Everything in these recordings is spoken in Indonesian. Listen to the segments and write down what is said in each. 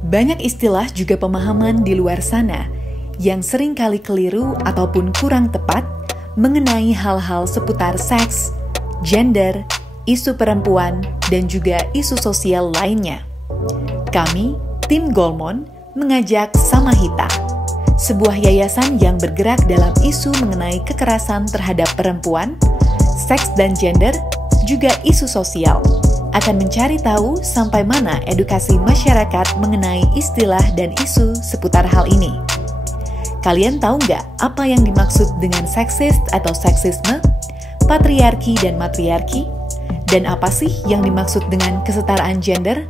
Banyak istilah juga pemahaman di luar sana yang sering kali keliru ataupun kurang tepat mengenai hal-hal seputar seks, gender, isu perempuan, dan juga isu sosial lainnya. Kami, tim Golmon, mengajak Samahita, sebuah yayasan yang bergerak dalam isu mengenai kekerasan terhadap perempuan, seks dan gender, juga isu sosial, akan mencari tahu sampai mana edukasi masyarakat mengenai istilah dan isu seputar hal ini. Kalian tahu nggak apa yang dimaksud dengan seksis atau seksisme, patriarki dan matriarki? Dan apa sih yang dimaksud dengan kesetaraan gender?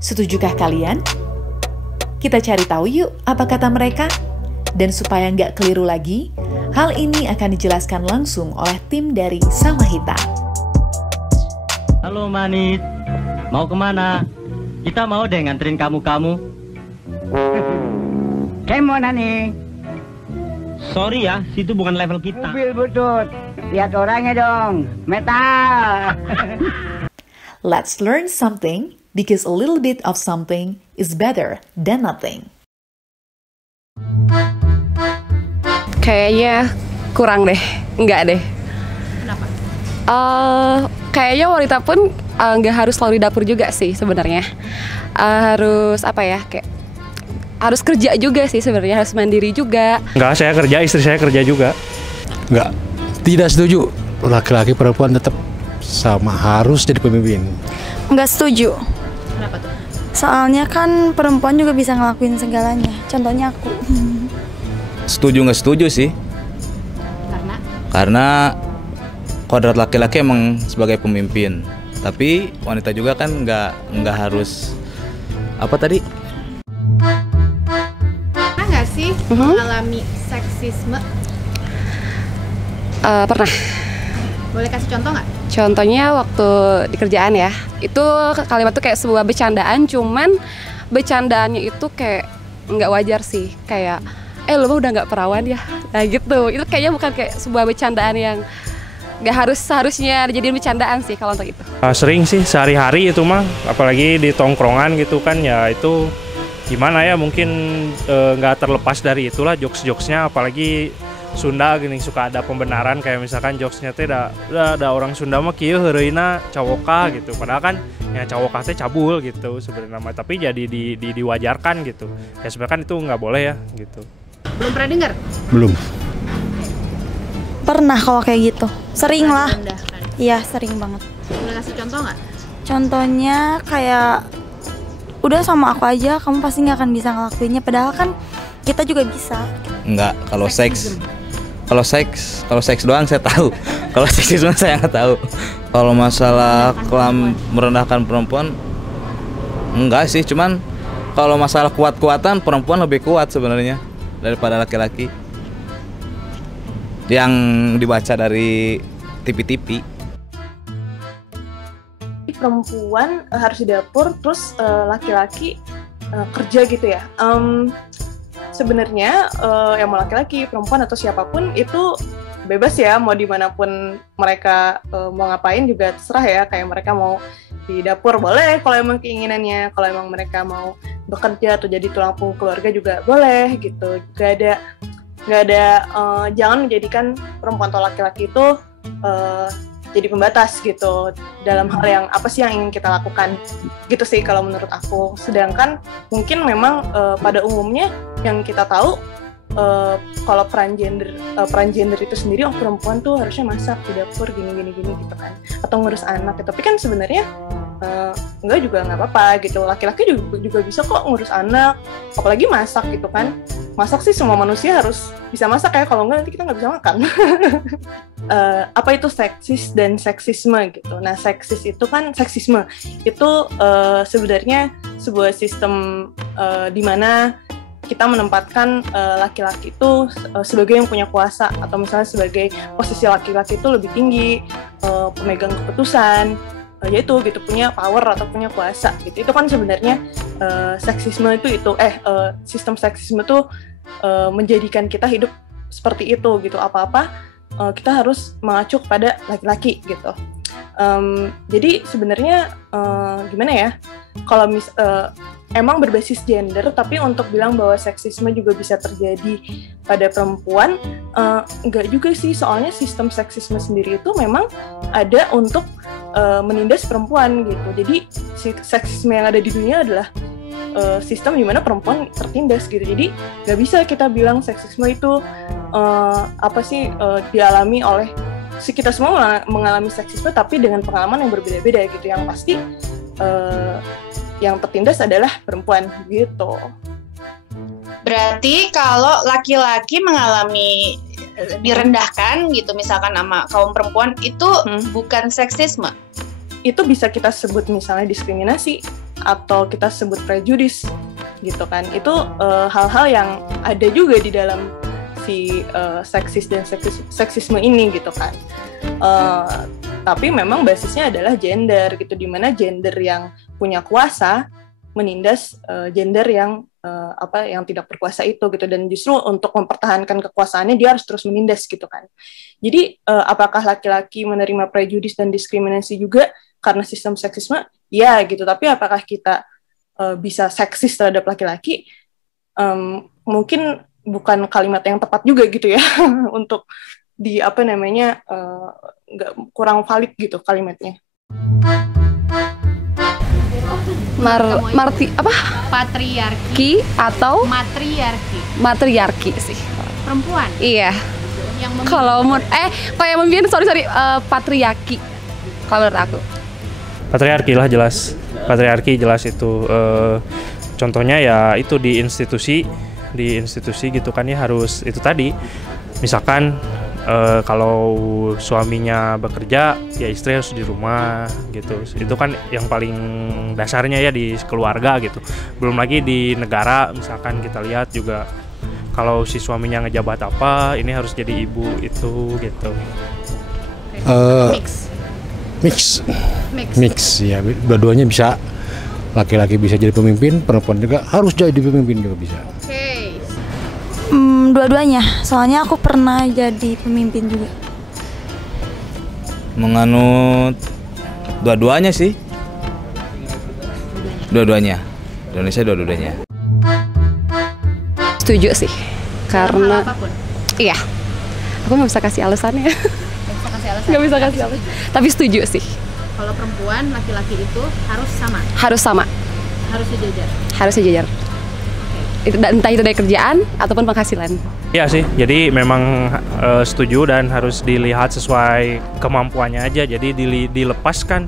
Setujukah kalian? Kita cari tahu yuk apa kata mereka. Dan supaya nggak keliru lagi, hal ini akan dijelaskan langsung oleh tim dari Samahita. Halo Manit, mau kemana? Kita mau deh nganterin kamu-kamu. Kemana nih? Sorry ya, situ bukan level kita. Mobil butut. Lihat orangnya dong. Metal. Let's learn something because a little bit of something is better than nothing. Kayaknya kurang deh, enggak deh. Kenapa? Kayaknya wanita pun nggak harus selalu di dapur juga sih sebenarnya. Harus apa ya, kayak harus kerja juga sih sebenarnya, harus mandiri juga. Enggak, saya kerja, istri saya kerja juga. Enggak, tidak setuju. Laki-laki perempuan tetap sama, harus jadi pemimpin. Nggak setuju. Kenapa tuh? Soalnya kan perempuan juga bisa ngelakuin segalanya. Contohnya aku. Setuju nggak setuju sih? Karena kodrat laki-laki emang sebagai pemimpin, tapi wanita juga kan nggak harus apa tadi? Pernah nggak sih mengalami seksisme? Pernah. Boleh kasih contoh nggak? Contohnya waktu di kerjaan ya, itu kalimat tuh kayak sebuah bercandaan, cuman bercandaannya itu kayak nggak wajar sih, kayak lo mah udah nggak perawan ya, nah gitu. Itu kayaknya bukan kayak sebuah bercandaan yang nggak seharusnya dijadiin bercandaan sih kalau untuk itu. Sering sih, sehari-hari itu mah, apalagi di tongkrongan gitu kan, ya itu gimana ya, mungkin nggak terlepas dari itulah jokes-jokesnya, apalagi Sunda gini suka ada pembenaran, kayak misalkan jokesnya teh ada orang Sunda mah kieu heureuna cawoka gitu, padahal kan ya cawoka teh cabul gitu sebenarnya, tapi jadi diwajarkan gitu. Ya sebenarnya kan itu nggak boleh ya gitu. Belum pernah dengar? Belum. Pernah kalau kayak gitu. Sering lah. Rendah, kan? Iya, sering banget. Boleh kasih contoh nggak? Contohnya kayak udah sama aku aja, kamu pasti nggak akan bisa ngelakuinnya. Padahal kan kita juga bisa. Enggak, kalau seks doang saya tahu. Kalau seksisme saya nggak tahu. Kalau masalah merendahkan perempuan, enggak sih. Cuman kalau masalah kuat-kuatan, perempuan lebih kuat sebenarnya daripada laki-laki. Yang dibaca dari TV-TV. Perempuan harus di dapur, terus laki-laki kerja gitu ya. Sebenarnya yang mau laki-laki, perempuan atau siapapun itu bebas ya, mau dimanapun mereka mau ngapain juga terserah ya. Kayak mereka mau di dapur boleh kalau emang keinginannya, kalau emang mereka mau bekerja atau jadi tulang punggung keluarga juga boleh gitu. Gak ada jangan menjadikan perempuan atau laki-laki itu jadi pembatas gitu dalam hal yang apa sih yang ingin kita lakukan gitu sih kalau menurut aku. Sedangkan mungkin memang pada umumnya yang kita tahu kalau peran gender itu sendiri, perempuan tuh harusnya masak di dapur gini gitu kan, atau ngurus anak gitu. Tapi kan sebenarnya enggak juga nggak apa-apa gitu, laki-laki juga bisa kok ngurus anak, apalagi masak gitu kan. Masak sih semua manusia harus bisa masak ya, kalau enggak nanti kita nggak bisa makan. Apa itu seksis dan seksisme gitu. Nah, seksisme itu sebenarnya sebuah sistem di mana kita menempatkan laki-laki itu sebagai yang punya kuasa, atau misalnya sebagai posisi laki-laki itu lebih tinggi, pemegang keputusan, yaitu gitu, punya power atau punya kuasa gitu. Itu kan sebenarnya seksisme itu sistem seksisme itu menjadikan kita hidup seperti itu gitu. Apa-apa kita harus mengacu pada laki-laki gitu. Jadi sebenarnya gimana ya, kalau emang berbasis gender, tapi untuk bilang bahwa seksisme juga bisa terjadi pada perempuan, enggak juga sih, soalnya sistem seksisme sendiri itu memang ada untuk menindas perempuan gitu. Jadi seksisme yang ada di dunia adalah sistem di mana perempuan tertindas gitu. Jadi nggak bisa kita bilang seksisme itu dialami oleh kita semua mengalami seksisme, tapi dengan pengalaman yang berbeda-beda gitu. Yang pasti yang tertindas adalah perempuan gitu. Berarti kalau laki-laki mengalami direndahkan gitu misalkan sama kaum perempuan itu bukan seksisme. Itu bisa kita sebut misalnya diskriminasi atau kita sebut prejudis gitu kan. Itu hal-hal yang ada juga di dalam si seksis dan seksisme ini gitu kan. Tapi memang basisnya adalah gender gitu, dimana gender yang punya kuasa menindas gender yang yang tidak berkuasa itu gitu, dan justru untuk mempertahankan kekuasaannya dia harus terus menindas gitu kan. Jadi apakah laki-laki menerima prejudis dan diskriminasi juga karena sistem seksisme? Ya gitu, tapi apakah kita bisa seksis terhadap laki-laki? Mungkin bukan kalimat yang tepat juga gitu ya untuk di kurang valid gitu kalimatnya. Patriarki atau matriarki sih. Perempuan. Iya. Kalau patriarki kalau menurut aku. Patriarki lah jelas. Patriarki jelas itu. Contohnya ya itu di institusi gitu kan ya, harus itu tadi. Misalkan kalau suaminya bekerja ya istri harus di rumah gitu. Itu kan yang paling dasarnya ya di keluarga gitu. Belum lagi di negara misalkan kita lihat juga kalau si suaminya ngejabat apa, ini harus jadi ibu itu gitu. Mix ya, dua-duanya bisa. Laki-laki bisa jadi pemimpin, perempuan juga harus jadi pemimpin juga bisa. Dua-duanya, soalnya aku pernah jadi pemimpin juga. Menganut dua-duanya sih. Dua-duanya. Indonesia dua-duanya. Setuju sih. Karena iya. Aku nggak bisa kasih alasannya. Nggak bisa kasih alasan. Tapi setuju sih. Kalau perempuan, laki-laki itu harus sama. Harus sama. Harus sejajar. Harus sejajar. Entah itu dari kerjaan ataupun penghasilan. Iya sih, jadi memang setuju dan harus dilihat sesuai kemampuannya aja. Jadi dilepaskan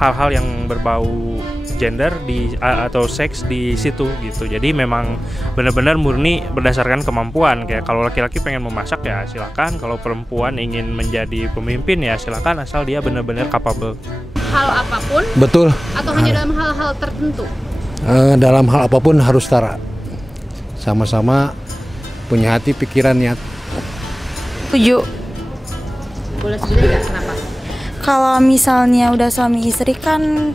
hal-hal yang berbau gender atau seks di situ gitu. Jadi memang benar-benar murni berdasarkan kemampuan. Kayak kalau laki-laki pengen memasak ya silakan, kalau perempuan ingin menjadi pemimpin ya silakan, asal dia benar-benar capable. Hal apapun? Betul. Atau hanya dalam hal-hal tertentu? Dalam hal apapun harus setara, sama-sama punya hati, pikiran, niat. Setuju. Boleh sebenarnya nggak kenapa? Kalau misalnya udah suami istri kan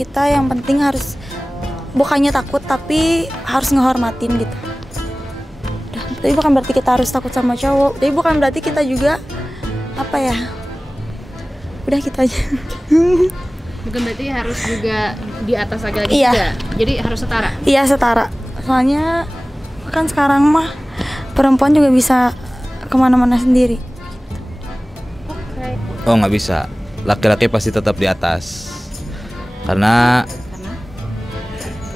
kita yang penting harus bukannya takut tapi harus ngehormatin gitu. Tapi bukan berarti kita harus takut sama cowok. Tapi bukan berarti kita juga udah kita aja. Bukan berarti harus juga di atas laki-laki juga. Jadi harus setara. Iya, setara. Soalnya kan sekarang mah perempuan juga bisa kemana-mana sendiri. Oh, nggak bisa. Laki-laki pasti tetap di atas. Karena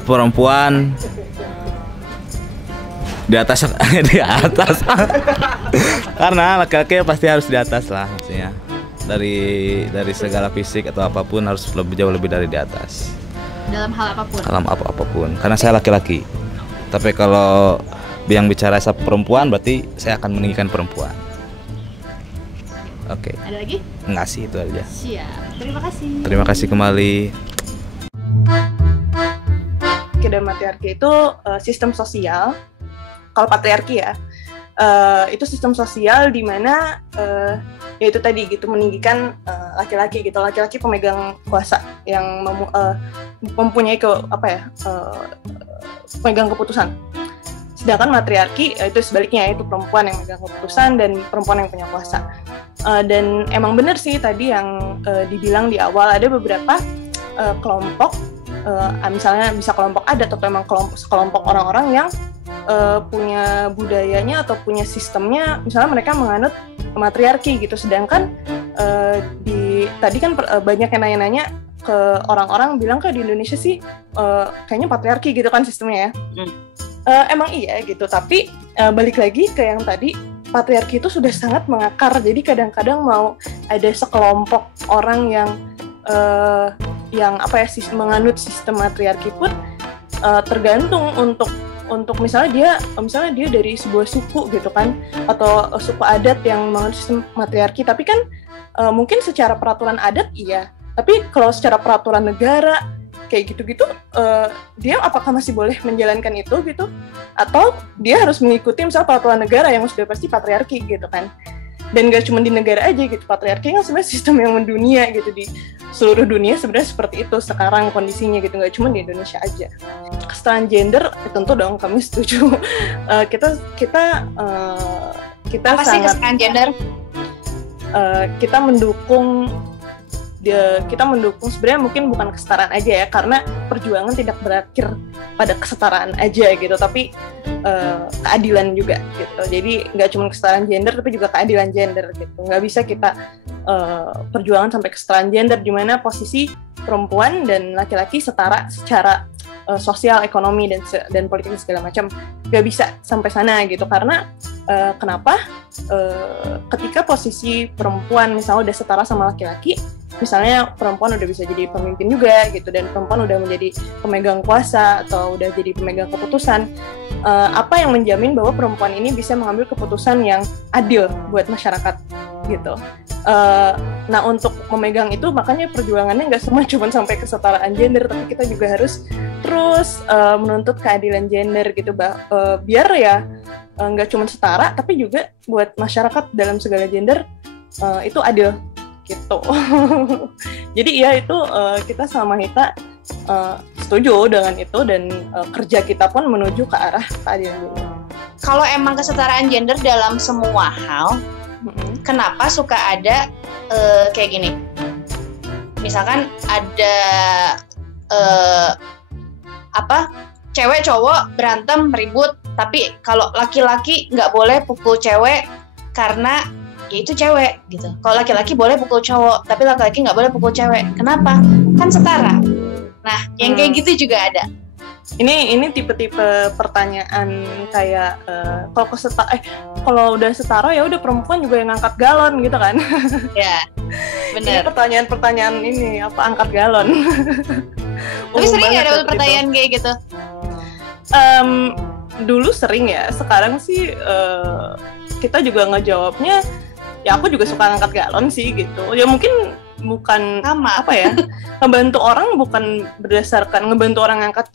perempuan di atas karena laki-laki pasti harus di atas lah maksudnya. Dari segala fisik atau apapun harus jauh lebih dari di atas. Dalam hal apapun. Dalam apapun. Karena saya laki-laki. Tapi kalau yang bicara saya perempuan, berarti saya akan meninggikan perempuan. Oke. Ada lagi? Enggak sih, itu aja. Siap. Terima kasih. Terima kasih kembali. Dan matriarki itu sistem sosial. Kalau patriarki ya, itu sistem sosial di mana yaitu tadi gitu meninggikan laki-laki gitu, laki-laki pemegang kuasa yang mempunyai pemegang keputusan. Sedangkan matriarki itu sebaliknya, yaitu perempuan yang memegang keputusan dan perempuan yang punya kuasa. Dan emang benar sih tadi yang dibilang di awal, ada beberapa kelompok misalnya bisa kelompok adat atau emang sekelompok orang-orang yang punya budayanya atau punya sistemnya, misalnya mereka menganut matriarki gitu. Sedangkan tadi kan banyak yang nanya-nanya ke orang-orang bilang kayak di Indonesia sih kayaknya patriarki gitu kan sistemnya ya. Emang iya gitu, tapi balik lagi ke yang tadi, patriarki itu sudah sangat mengakar. Jadi kadang-kadang mau ada sekelompok orang yang menganut sistem matriarki pun tergantung untuk misalnya dia dari sebuah suku gitu kan, atau suku adat yang menganut sistem matriarki. Tapi kan mungkin secara peraturan adat iya, tapi kalau secara peraturan negara kayak gitu-gitu, dia apakah masih boleh menjalankan itu gitu, atau dia harus mengikuti misalnya peraturan negara yang sudah pasti patriarki gitu kan. Dan gak cuma di negara aja gitu, patriarki kan sebenarnya sistem yang mendunia gitu, di seluruh dunia sebenarnya seperti itu sekarang kondisinya gitu, gak cuma di Indonesia aja. Kesetaraan gender tentu dong kami setuju. Kita apa sih kesetaraan gender? Kita mendukung sebenarnya mungkin bukan kesetaraan aja ya, karena perjuangan tidak berakhir pada kesetaraan aja gitu, tapi keadilan juga gitu. Jadi nggak cuma kesetaraan gender tapi juga keadilan gender gitu. Nggak bisa kita perjuangan sampai kesetaraan gender di mana posisi perempuan dan laki-laki setara secara sosial, ekonomi dan politik segala macam. Nggak bisa sampai sana gitu, karena kenapa? Ketika posisi perempuan misalnya udah setara sama laki-laki, misalnya perempuan udah bisa jadi pemimpin juga gitu, dan perempuan udah menjadi pemegang kuasa atau udah jadi pemegang keputusan, apa yang menjamin bahwa perempuan ini bisa mengambil keputusan yang adil buat masyarakat gitu. Nah, untuk memegang itu makanya perjuangannya nggak semua cuma sampai kesetaraan gender, tapi kita juga harus terus menuntut keadilan gender gitu, biar ya nggak cuma setara tapi juga buat masyarakat dalam segala gender itu adil gitu. Jadi ya itu kita sama Hita setuju dengan itu, dan kerja kita pun menuju ke arah keadilan gender. Kalau emang kesetaraan gender dalam semua hal, kenapa suka ada kayak gini? Misalkan ada cewek cowok berantem ribut, tapi kalau laki-laki nggak boleh pukul cewek karena ya itu cewek gitu. Kalau laki-laki boleh pukul cowok, tapi laki-laki nggak boleh pukul cewek. Kenapa? Kan setara. Nah, yang kayak gitu juga ada. Ini tipe-tipe pertanyaan kayak kalau udah setara ya udah perempuan juga yang angkat galon gitu kan? Ya, benar. Ini pertanyaan ini apa angkat galon? Tapi sering nggak ada pertanyaan kayak gitu? Dulu sering ya, sekarang sih kita juga ngejawabnya ya aku juga suka ngangkat galon sih gitu. Ya mungkin bukan ngebantu orang bukan berdasarkan ngebantu orang ngangkat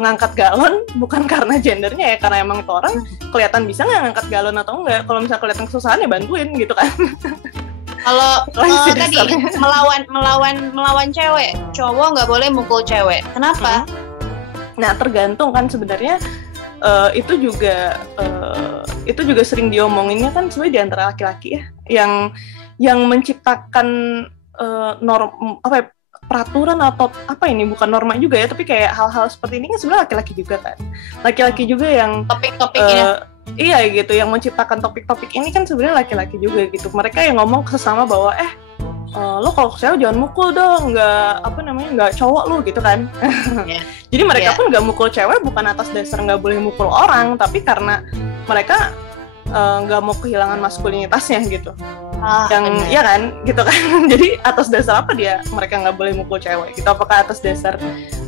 ngangkat galon bukan karena gendernya ya, karena emang itu orang kelihatan bisa nggak ngangkat galon atau enggak. Kalau misalnya kelihatan kesusahan ya bantuin gitu kan. Kalau tadi melawan cewek, cowok nggak boleh mukul cewek. Kenapa? Nah, tergantung kan sebenarnya. Itu juga sering diomonginnya kan sebenarnya di antara laki-laki ya, yang menciptakan peraturan atau bukan norma juga ya, tapi kayak hal-hal seperti ini kan sebenarnya laki-laki juga kan. Laki-laki juga yang topik-topiknya. Iya gitu, yang menciptakan topik-topik ini kan sebenarnya laki-laki juga gitu. Mereka yang ngomong sesama bahwa lo kalau cewek jangan mukul dong, nggak cowok lo gitu kan. Jadi mereka pun nggak mukul cewek bukan atas dasar nggak boleh mukul orang, tapi karena mereka nggak mau kehilangan maskulinitasnya gitu. Ya kan gitu kan. Jadi atas dasar apa mereka nggak boleh mukul cewek gitu? Apakah atas dasar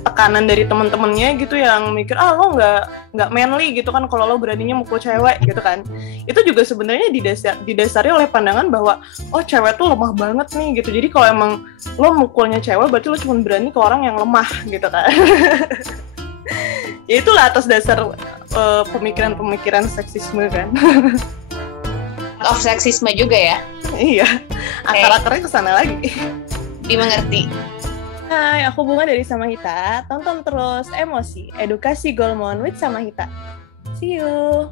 tekanan dari teman-temannya gitu yang mikir lo nggak manly gitu kan kalau lo beraninya mukul cewek gitu kan? Itu juga sebenarnya didasari oleh pandangan bahwa cewek tuh lemah banget nih gitu. Jadi kalau emang lo mukulnya cewek berarti lo cuma berani ke orang yang lemah gitu kan. Ya itulah atas dasar pemikiran-pemikiran seksisme kan. Of seksisme juga ya. Iya, akar-akarnya kesana lagi. Dimengerti. Hai, aku Bunga dari Sama Hita. Tonton terus Emosi, Edukasi Golmon with Sama Hita. See you.